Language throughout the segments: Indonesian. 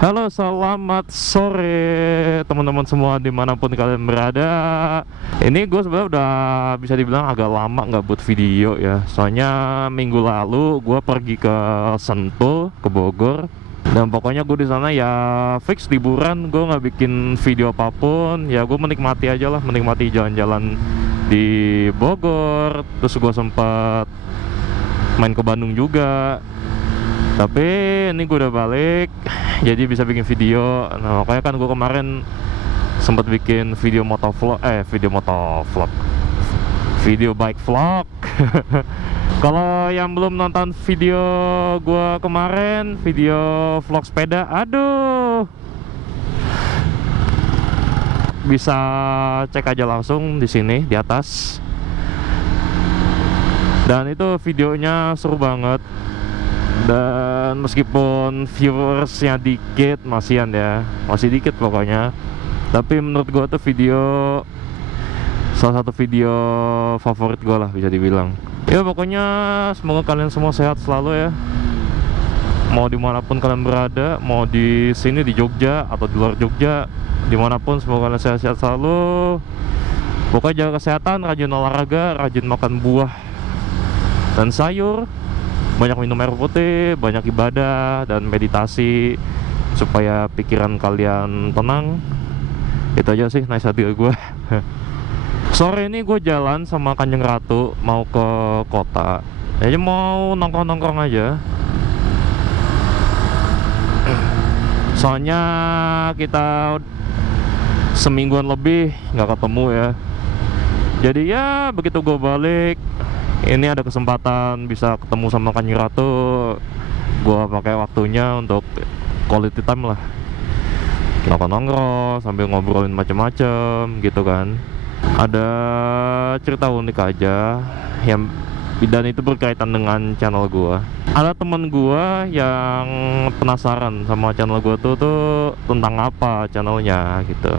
Halo, selamat sore teman-teman semua dimanapun kalian berada. Ini gue sebenarnya udah bisa dibilang agak lama nggak buat video ya. Soalnya minggu lalu gue pergi ke Sentul, ke Bogor. Dan pokoknya gue di sana ya fix liburan, gue nggak bikin video apapun. Ya gue menikmati aja lah, menikmati jalan-jalan di Bogor. Terus gue sempat main ke Bandung juga. Tapi ini gue udah balik, jadi bisa bikin video. Nah makanya kan gue kemarin sempat bikin video motovlog, video bike vlog. Kalau yang belum nonton video gue kemarin, video vlog sepeda, aduh, bisa cek aja langsung di sini di atas. Dan itu videonya seru banget. Dan meskipun viewersnya dikit, masih dikit pokoknya. Tapi menurut gue tuh salah satu video favorit gue lah bisa dibilang. Ya pokoknya semoga kalian semua sehat selalu ya. Mau dimanapun kalian berada, mau di sini di Jogja atau di luar Jogja, dimanapun semoga kalian sehat-sehat selalu. Pokoknya jaga kesehatan, rajin olahraga, rajin makan buah dan sayur, banyak minum air putih, banyak ibadah dan meditasi supaya pikiran kalian tenang. Itu aja sih nice hati gue. Sore ini gue jalan sama Kanjeng Ratu mau ke kota. Ya mau nongkrong-nongkrong aja. Soalnya kita semingguan lebih nggak ketemu ya. Jadi ya begitu gue balik, ini ada kesempatan bisa ketemu sama Kanjeng Ratu. Gua pakai waktunya untuk quality time lah, nongkrong sambil ngobrolin macem-macem gitu kan. Ada cerita unik aja yang dan itu berkaitan dengan channel gua. Ada temen gua yang penasaran sama channel gua tuh tentang apa channelnya gitu.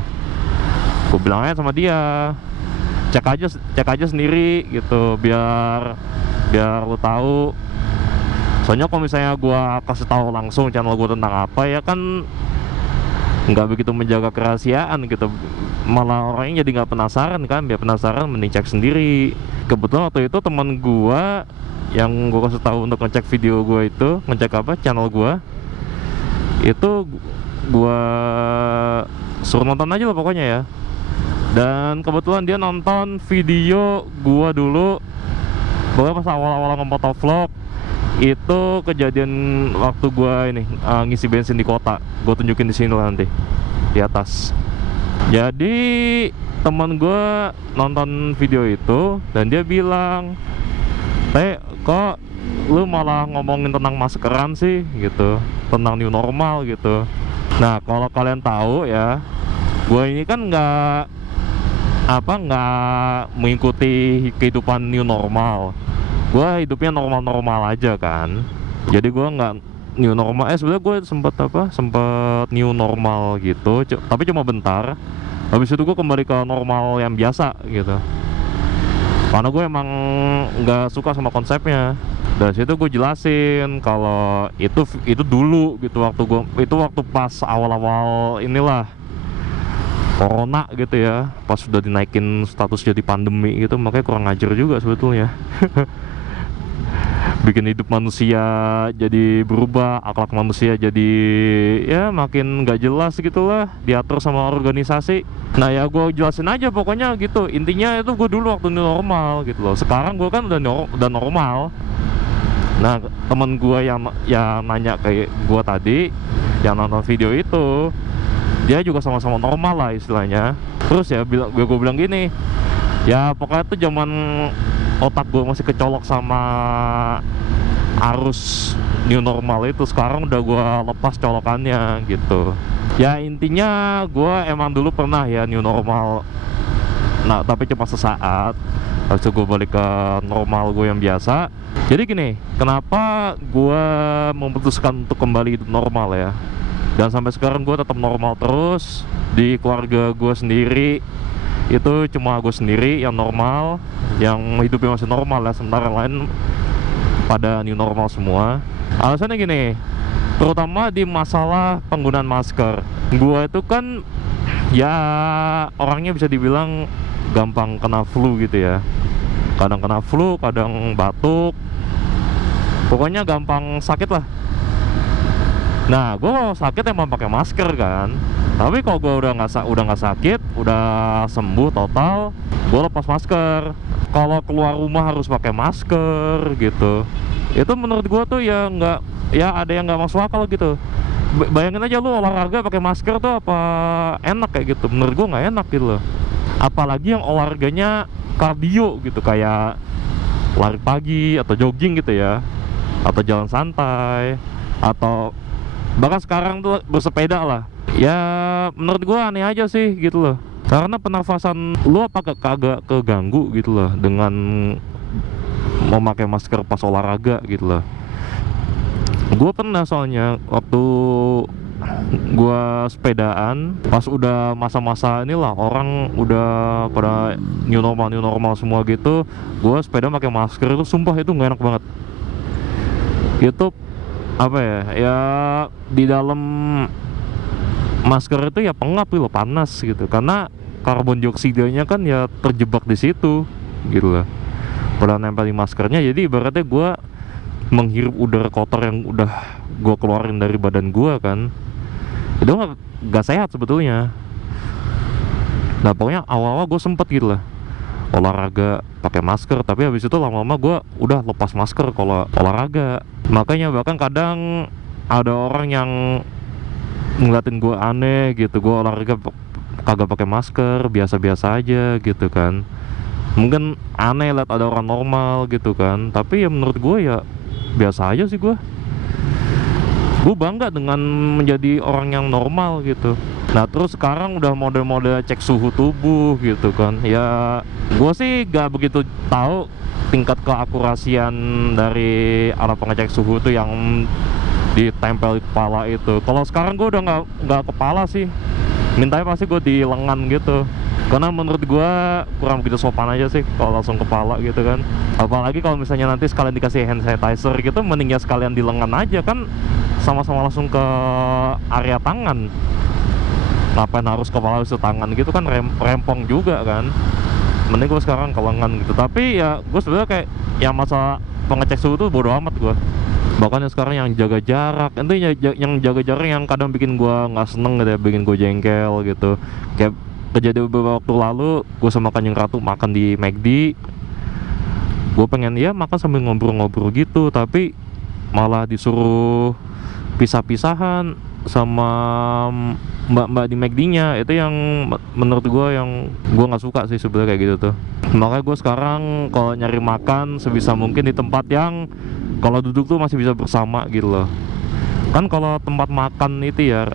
Gua bilangnya sama dia, cek aja sendiri gitu, biar lu tahu. Soalnya kalau misalnya gua kasih tahu langsung channel gua tentang apa, ya kan nggak begitu menjaga kerahasiaan gitu, malah orangnya jadi nggak penasaran kan. Biar penasaran mending cek sendiri. Kebetulan waktu itu teman gua yang gua kasih tahu untuk ngecek video gua itu, ngecek apa channel gua itu, gua suruh nonton aja lah pokoknya ya. Dan kebetulan dia nonton video gua dulu, pokoknya pas awal-awal ngemotovlog. Itu kejadian waktu gua ini ngisi bensin di kota. Gua tunjukin di sini lah nanti di atas. Jadi teman gua nonton video itu dan dia bilang, kok lu malah ngomongin tentang maskeran sih gitu, tentang new normal gitu." Nah kalau kalian tahu ya, gua ini kan nggak mengikuti kehidupan new normal. Gua hidupnya normal-normal aja kan. Jadi gua nggak new normal. Sebenarnya gue sempet new normal gitu, tapi cuma bentar. Habis itu gue kembali ke normal yang biasa gitu. Karena gue emang nggak suka sama konsepnya. Dari situ gue jelasin kalau itu dulu gitu, waktu pas awal-awal inilah corona gitu ya, pas sudah dinaikin status jadi pandemi gitu. Makanya kurang ajar juga sebetulnya. Bikin hidup manusia jadi berubah, akhlak manusia jadi ya makin nggak jelas gitulah, diatur sama organisasi. Nah ya gue jelasin aja pokoknya gitu. Intinya itu gue dulu waktu new normal gitu loh. Sekarang gue kan udah normal. Nah temen gue yang nanya kayak gue tadi, yang nonton video itu, dia juga sama-sama normal lah istilahnya. Terus ya gue bilang gini, ya pokoknya tuh zaman otak gue masih kecolok sama arus new normal itu. Sekarang udah gue lepas colokannya gitu. Ya intinya gue emang dulu pernah ya new normal. Nah tapi cuma sesaat. Habis itu gue balik ke normal gue yang biasa. Jadi gini, kenapa gue memutuskan untuk kembali hidup normal ya. Dan sampai sekarang gue tetap normal terus. Di keluarga gue sendiri itu cuma gue sendiri yang normal, yang hidupnya masih normal ya. Sementara yang lain pada new normal semua. Alasannya gini, terutama di masalah penggunaan masker. Gua itu kan ya orangnya bisa dibilang gampang kena flu gitu ya. Kadang kena flu, kadang batuk, pokoknya gampang sakit lah. Nah, gue kalau sakit emang pakai masker kan. Tapi kalau gue udah nggak sakit, udah sembuh total, gue lepas masker. Kalau keluar rumah harus pakai masker gitu. Itu menurut gue tuh ya nggak, ya ada yang nggak masuk akal gitu. Bayangin aja lu olahraga pakai masker tuh apa enak kayak gitu? Menurut gue nggak enak gitu loh. Apalagi yang olahraganya kardio gitu, kayak lari pagi atau jogging gitu ya, atau jalan santai, atau bahkan sekarang tuh bersepeda lah. Ya menurut gua aneh aja sih gitu loh. Karena pernafasan lu apa kagak keganggu gitu loh dengan memakai masker pas olahraga gitu loh. Gua pernah soalnya waktu gua sepedaan pas udah masa-masa inilah orang udah pada new normal semua gitu, gua sepeda pakai masker itu sumpah itu nggak enak banget. Itu apa ya, ya di dalam masker itu ya pengap gitu loh, panas gitu, karena karbon dioksidanya kan ya terjebak di situ gitu loh, pada nempel di maskernya. Jadi ibaratnya gue menghirup udara kotor yang udah gue keluarin dari badan gue kan, itu nggak sehat sebetulnya. Nah pokoknya awal-awal gue sempet gitu lah olahraga pakai masker, tapi habis itu lama-lama gue udah lepas masker kalau olahraga. Makanya bahkan kadang ada orang yang ngeliatin gue aneh gitu, gue olahraga kagak pakai masker, biasa-biasa aja gitu kan. Mungkin aneh liat ada orang normal gitu kan, tapi ya menurut gue ya biasa aja sih. Gue bangga dengan menjadi orang yang normal gitu. Nah terus sekarang udah mode-mode cek suhu tubuh gitu kan. Ya gue sih gak begitu tahu tingkat keakurasian dari alat pengecek suhu itu yang ditempel di kepala itu. Kalau sekarang gue udah nggak kepala sih, mintanya pasti gue di lengan gitu. Karena menurut gue kurang begitu sopan aja sih kalau langsung kepala gitu kan. Apalagi kalau misalnya nanti sekalian dikasih hand sanitizer gitu, mending ya sekalian di lengan aja kan, sama-sama langsung ke area tangan. Ngapain harus kepala harus tangan gitu kan, rempong juga kan. Mending gue sekarang ke lengan gitu. Tapi ya gue sebenarnya kayak yang masa pengecek suhu tuh bodo amat gue. Bahkan yang sekarang yang jaga jarak, itu yang jaga jarak yang kadang bikin gue nggak seneng gitu ya, bikin gue jengkel gitu. Kayak kejadian beberapa waktu lalu, gue sama Kanjeng Ratu makan di McD. Gue pengen ya makan sambil ngobrol-ngobrol gitu, tapi malah disuruh pisah-pisahan sama mbak-mbak di McD-nya. Itu yang menurut gue yang gue nggak suka sih sebenarnya kayak gitu tuh. Makanya gue sekarang kalau nyari makan sebisa mungkin di tempat yang kalau duduk tuh masih bisa bersama gitu loh. Kan kalau tempat makan itu ya,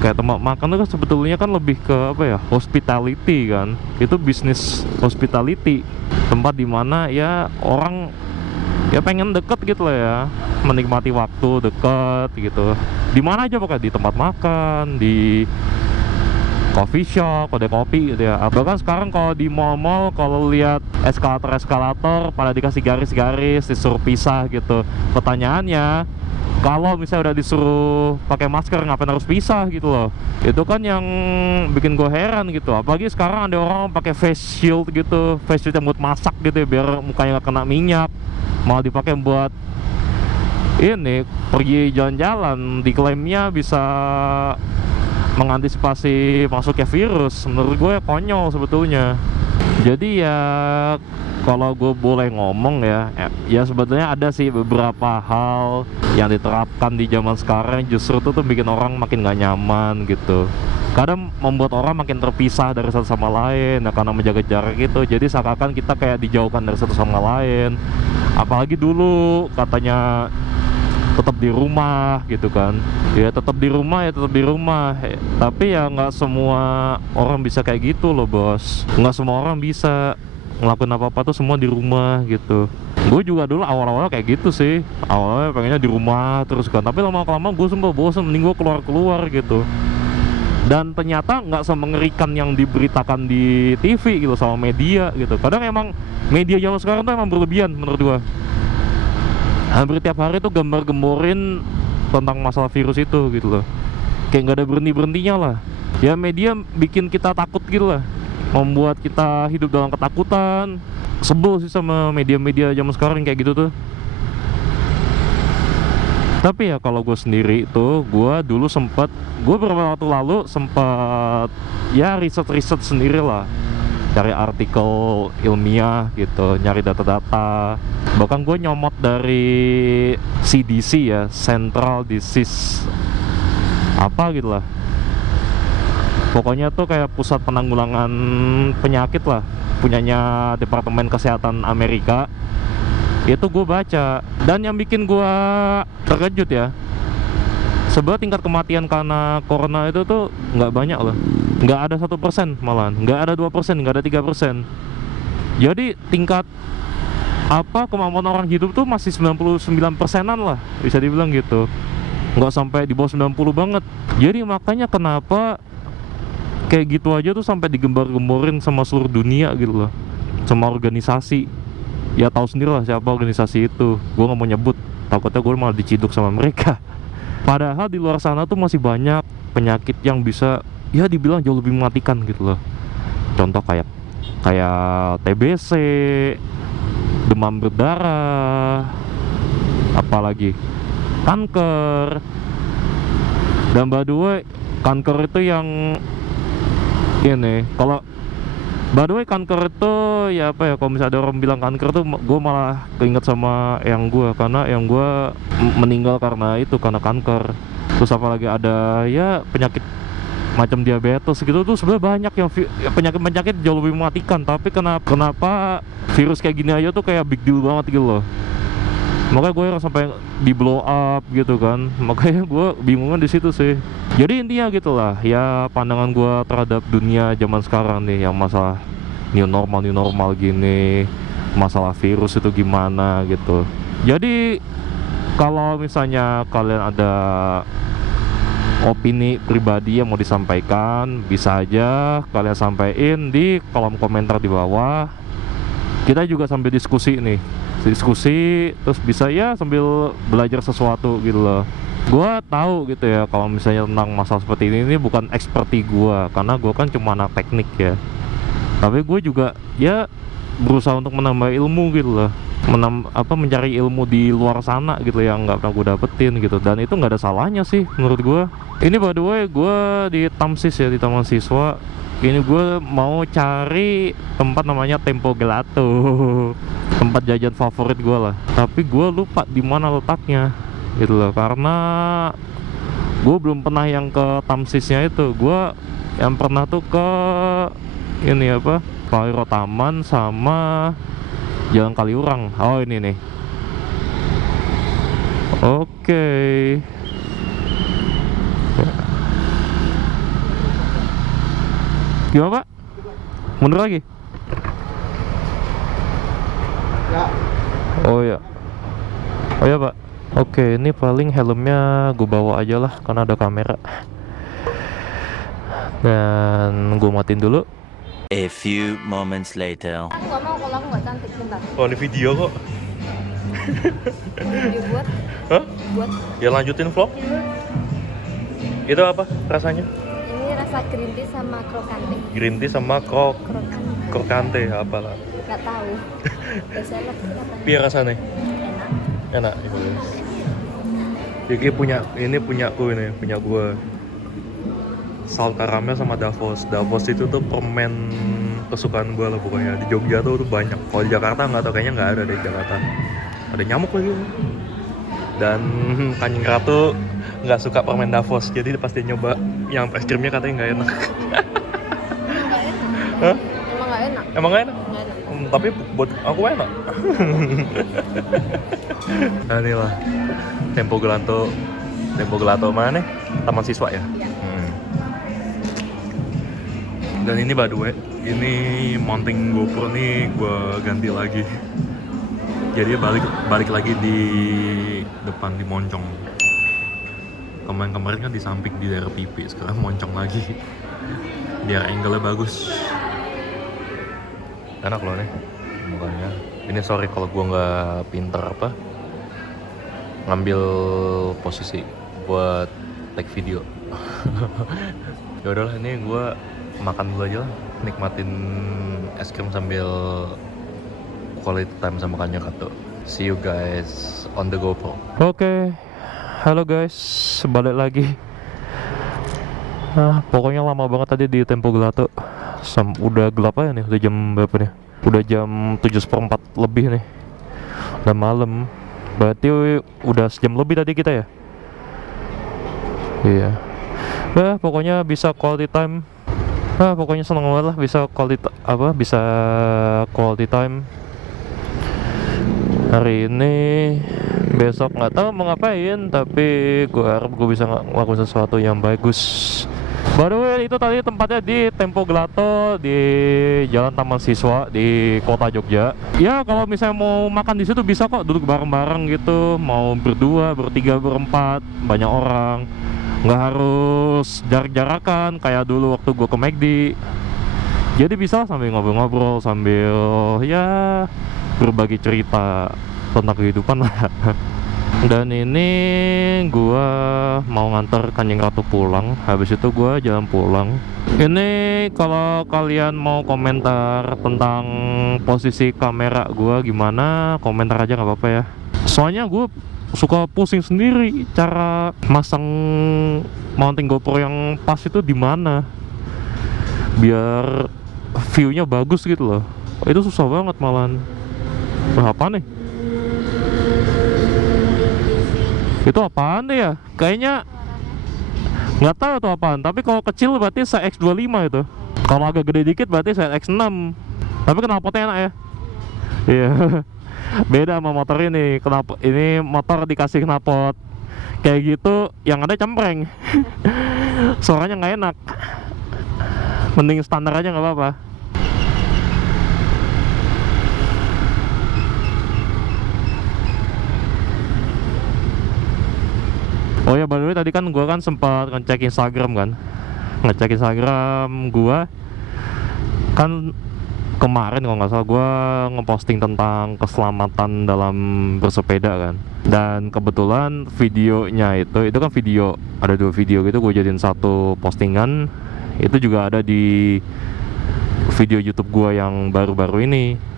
kayak tempat makan itu kan sebetulnya kan lebih ke apa ya, hospitality kan. Itu bisnis hospitality, tempat dimana ya orang ya pengen deket gitu lah ya, menikmati waktu deket gitu. Di mana aja pokoknya, di tempat makan, di coffee shop, kedai kopi gitu ya. Bahkan sekarang kalau di mall-mall, kalau lihat eskalator pada dikasih garis-garis, disuruh pisah gitu. Pertanyaannya, kalau misalnya udah disuruh pakai masker, ngapain harus pisah gitu loh? Itu kan yang bikin gue heran gitu. Apalagi sekarang ada orang pakai face shield gitu, face shield yang buat masak gitu ya, biar mukanya gak kena minyak. Malah dipakai buat ini, pergi jalan-jalan, diklaimnya bisa mengantisipasi masuknya virus. Menurut gue konyol sebetulnya. Jadi ya kalau gue boleh ngomong ya sebetulnya ada sih beberapa hal yang diterapkan di zaman sekarang justru tuh bikin orang makin gak nyaman gitu. Kadang membuat orang makin terpisah dari satu sama lain ya, karena menjaga jarak gitu. Jadi seakan-akan kita kayak dijauhkan dari satu sama lain. Apalagi dulu katanya tetap di rumah gitu kan. Ya tetap di rumah ya tetap di rumah. Tapi ya nggak semua orang bisa kayak gitu loh bos. Nggak semua orang bisa ngelakuin apa-apa tuh semua di rumah gitu. Gue juga dulu awal-awal kayak gitu sih. Awalnya pengennya di rumah terus kan. Tapi lama-lama gue sumpah bosan, mending gue keluar-keluar gitu. Dan ternyata nggak semengerikan yang diberitakan di TV gitu sama media gitu. Kadang emang media zaman sekarang tuh emang berlebihan menurut gue. Hampir tiap hari tuh gambar-gemborin tentang masalah virus itu gitu loh. Kayak nggak ada berhenti-berhentinya lah. Ya media bikin kita takut gitu lah, membuat kita hidup dalam ketakutan. Sebel sih sama media-media zaman sekarang kayak gitu tuh. Tapi ya kalau gue sendiri itu, gue dulu gue beberapa waktu lalu sempat ya riset sendiri lah, cari artikel ilmiah gitu, nyari data-data. Bahkan gue nyomot dari CDC ya, Central Disease apa gitu lah. Pokoknya tuh kayak pusat penanggulangan penyakit lah, punyanya Departemen Kesehatan Amerika. Itu gue baca, dan yang bikin gue terkejut ya, sebenarnya tingkat kematian karena corona itu tuh nggak banyak loh, nggak ada 1%, malahan nggak ada 2%, nggak ada 3%. Jadi tingkat kemampuan orang hidup tuh masih 99%-an lah, bisa dibilang gitu, nggak sampai di bawah 90 banget. Jadi makanya kenapa kayak gitu aja tuh sampai digembar-gemborin sama seluruh dunia gitu loh, sama organisasi. Ya tahu sendiri lah siapa organisasi itu. Gue nggak mau nyebut, takutnya gue malah diciduk sama mereka. Padahal di luar sana tuh masih banyak penyakit yang bisa ya dibilang jauh lebih mematikan gitu loh. Contoh kayak TBC, demam berdarah, apalagi kanker. Dan by the way, kanker itu yang ini, kalau by the way kanker itu ya apa ya, kalau misalnya ada orang bilang kanker tuh gue malah keinget sama yang gue, karena yang gue meninggal karena kanker. Terus apalagi ada ya penyakit macam diabetes gitu tuh, sebenarnya banyak yang penyakit jauh lebih mematikan, tapi kenapa virus kayak gini aja tuh kayak big deal banget gitu loh. Makanya gue sampai di blow up gitu kan. Makanya gue bingungnya di situ sih. Jadi intinya gitulah ya, pandangan gue terhadap dunia zaman sekarang nih, yang masalah new normal gini, masalah virus itu gimana gitu. Jadi kalau misalnya kalian ada opini pribadi yang mau disampaikan, bisa aja kalian sampaikan di kolom komentar di bawah. Kita juga sambil diskusi terus bisa ya sambil belajar sesuatu gitu loh. Gua tahu gitu ya, kalau misalnya tentang masalah seperti ini bukan eksperti gua, karena gua kan cuma anak teknik ya. Tapi gue juga ya berusaha untuk menambah ilmu gitu loh, mencari ilmu di luar sana gitu yang nggak pernah gue dapetin gitu. Dan itu nggak ada salahnya sih menurut gue. Ini by the way gue di Tamsis ya, di Taman Siswa. Ini gue mau cari tempat namanya Tempo Gelato, tempat jajan favorit gue lah. Tapi gue lupa di mana letaknya gitu loh, karena gue belum pernah yang ke Tamsisnya itu. Gue yang pernah tuh ke ini Paliro Taman sama Jalan Kaliurang. Oh ini nih. Oke. Gimana Pak? Mundur lagi? Ya. Oh ya. Oh ya Pak. Oke, ini paling helmnya gue bawa aja lah, karena ada kamera. Dan gue matiin dulu. A few moments later. Aku gak mau kalau aku gak cantik, bentar. Oh ini video kok. Video buat? Hah? Buat? Ya lanjutin vlog. Itu apa rasanya? Ini rasa green tea sama krokante. Green tea sama krokante apalah. Gak tahu. Biasanya katanya. Piye rasanya? Enak. Enak. Jadi punya gue. Salt karamel sama Davos. Davos itu tuh permen kesukaan gue lah pokoknya. Di Jogja tuh banyak. Kalau di Jakarta nggak tahu, kayaknya nggak ada di Jakarta. Ada nyamuk lagi. Dan Kanjeng Ratu nggak suka permen Davos, jadi pasti nyoba yang es krimnya katanya nggak enak. Hah? Emang gak enak? Emang nggak enak? Gak enak. Tapi buat aku enak. Nah inilah Tempo Gelato mana? Taman Siswa ya? Dan ini by the way, ini mounting GoPro nih gue ganti lagi. Jadi balik lagi di depan di moncong. Kemarin kan di samping di daerah pipi, sekarang moncong lagi. Biar angle-nya bagus. Enak loh nih mukanya. Ini sorry kalau gue nggak pinter ngambil posisi. buat take video. Ya udahlah, ini gue makan dulu aja lah, nikmatin es krim sambil quality time sama Kanya Kato. See you guys on the GoPro. Oke, halo guys, balik lagi. Pokoknya lama banget tadi di Tempo Gelato. Udah gelap aja nih, udah jam berapa nih? Udah jam 7:04 lebih nih. Udah malam. Berarti udah sejam lebih tadi kita ya? Iya. Pokoknya bisa quality time. Pokoknya seneng banget lah bisa quality time hari ini. Besok nggak tahu mau ngapain, tapi gue harap gue bisa ngelakuin sesuatu yang bagus. By the way, itu tadi tempatnya di Tempo Gelato di Jalan Taman Siswa di Kota Jogja. Ya kalau misalnya mau makan di situ bisa kok, duduk bareng-bareng gitu, mau berdua, bertiga, berempat, banyak orang. Nggak harus jarak-jarakan kayak dulu waktu gue ke McD. Jadi bisa sambil ngobrol-ngobrol, sambil ya berbagi cerita tentang kehidupan lah. Dan ini gua mau nganter Kanjeng Ratu pulang. Habis itu gua jalan pulang. Ini kalau kalian mau komentar tentang posisi kamera gua gimana, komentar aja nggak apa-apa ya. Soalnya gua suka pusing sendiri cara masang mounting GoPro yang pas itu di mana, biar view-nya bagus gitu loh. Itu susah banget malahan. Apa nih? Itu apaan deh ya? Kayaknya nggak tahu tuh apaan. Tapi kalau kecil berarti saya X25 itu. Kalau agak gede dikit berarti saya X6. Tapi knalpotnya enak ya. Iya. Beda sama motor ini. Kenapa ini motor dikasih knalpot kayak gitu, yang ada cempreng. Suaranya nggak enak. Mending standar aja nggak apa-apa. Oh ya, by the way, tadi kan gue kan sempat ngecek Instagram kan. Ngecek Instagram gue kan kemarin kalau nggak salah gue ngeposting tentang keselamatan dalam bersepeda kan. Dan kebetulan videonya itu kan video, ada 2 video gitu, gue jadiin satu postingan. Itu juga ada di video YouTube gue yang baru-baru ini.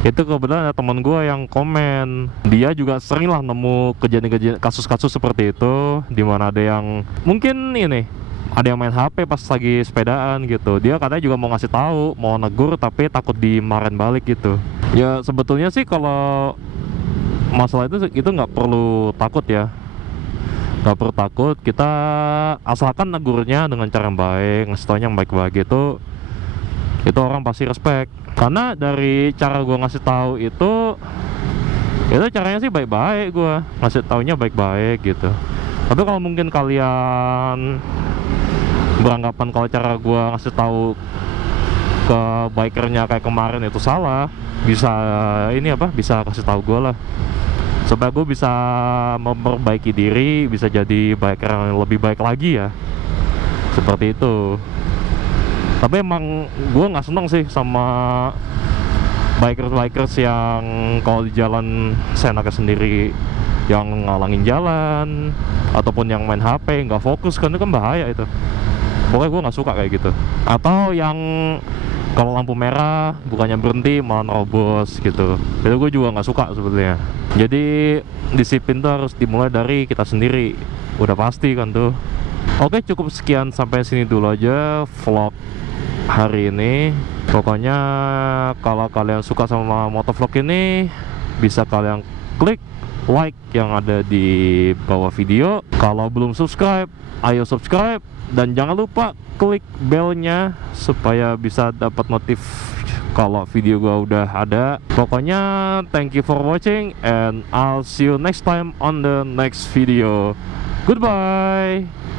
Itu kebetulan ada teman gue yang komen, dia juga sering lah nemu kejadian-kejadian kasus-kasus seperti itu, dimana ada yang mungkin ini ada yang main HP pas lagi sepedaan gitu. Dia katanya juga mau ngasih tahu, mau negur, tapi takut dimarahin balik gitu. Ya sebetulnya sih kalau masalah itu nggak perlu takut ya, nggak perlu takut. Kita asalkan negurnya dengan cara yang baik, ngasih taunya yang baik-baik gitu, itu orang pasti respect. Karena dari cara gue ngasih tahu itu caranya sih baik-baik, gue ngasih taunya baik-baik gitu. Tapi kalau mungkin kalian beranggapan kalau cara gue ngasih tahu ke bikernya kayak kemarin itu salah, bisa bisa kasih tahu gue lah, supaya gue bisa memperbaiki diri, bisa jadi biker yang lebih baik lagi ya, seperti itu. Tapi emang gue nggak seneng sih sama bikers yang kalau di jalan seenaknya sendiri, yang ngalangin jalan ataupun yang main HP nggak fokus kan, itu kan bahaya itu. Pokoknya gue nggak suka kayak gitu. Atau yang kalau lampu merah bukannya berhenti malah nerobos gitu, itu gue juga nggak suka sebetulnya. Jadi disiplin tuh harus dimulai dari kita sendiri, udah pasti kan tuh. Oke, cukup sekian, sampai sini dulu aja vlog hari ini. Pokoknya kalau kalian suka sama motovlog ini, bisa kalian klik like yang ada di bawah video. Kalau belum subscribe, ayo subscribe. Dan jangan lupa klik belnya supaya bisa dapat notif kalau video gua udah ada. Pokoknya thank you for watching, and I'll see you next time on the next video. Goodbye.